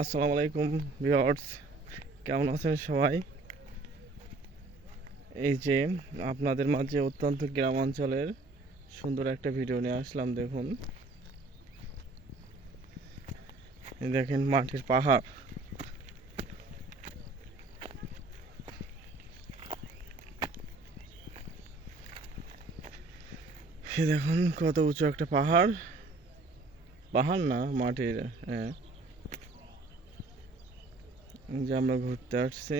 আসসালামু আলাইকুম ভিউয়ার্স, কেমন আছেন সবাই? এই যে আপনাদের মাঝে অত্যন্ত গ্রাম অঞ্চলের সুন্দর একটা ভিডিও নিয়ে আসলাম। দেখুন, এই দেখেন মাটির পাহাড়। এই দেখুন কত উঁচু একটা পাহাড়। পাহাড় না, মাটির। হ্যাঁ, যে আমরা ঘুরতে আসছি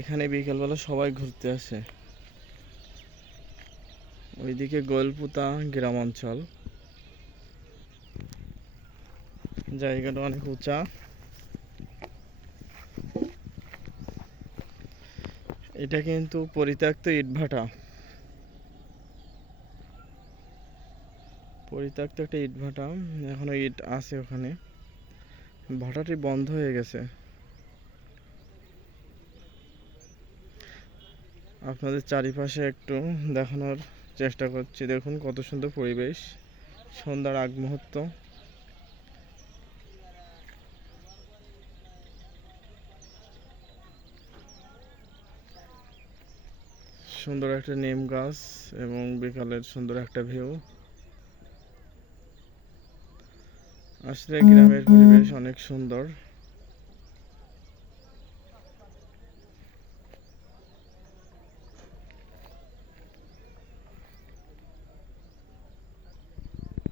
এখানে বিকেলবেলা সবাই ঘুরতে আসে। ওইদিকে গোলপুতা গ্রাম অঞ্চল, জায়গাটা অনেক উঁচা। এটা কিন্তু পরিত্যক্ত ইটভাটা, পরিত্যক্ত একটা ইটভাটা। এখনো ইট আছে ওখানে, ভাটাটি বন্ধ হয়ে গেছে। আপনাদের চারিপাশে একটু দেখানোর চেষ্টা করছি। দেখুন কত সুন্দর পরিবেশ, সন্ধ্যার আগ মুহূর্ত। সুন্দর একটা নিম গাছ এবং বিকালের সুন্দর একটা ভিউ। আসলে গ্রামের পরিবেশ অনেক সুন্দর।